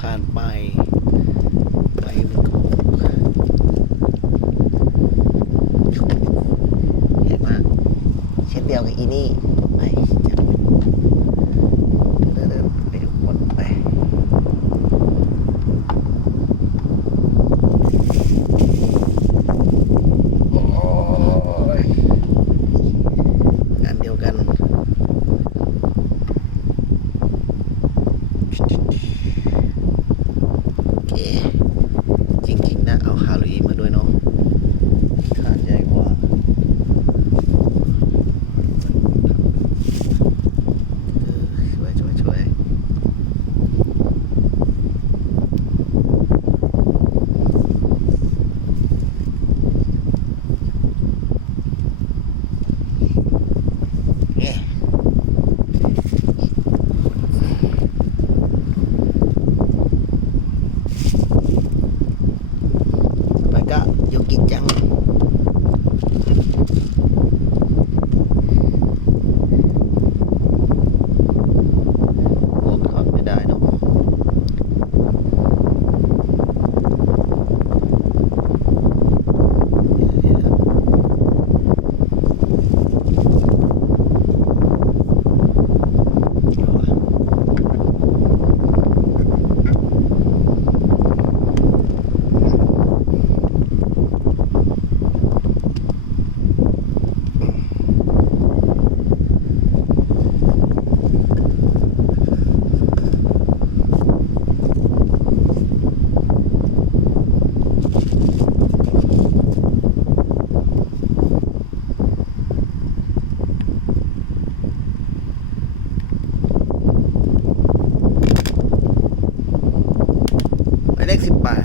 ผ่านไปไปมันก็ใหญ่มากเช่นเดียวกับอีนี่ไปจับ 讲 เลขสิบแปด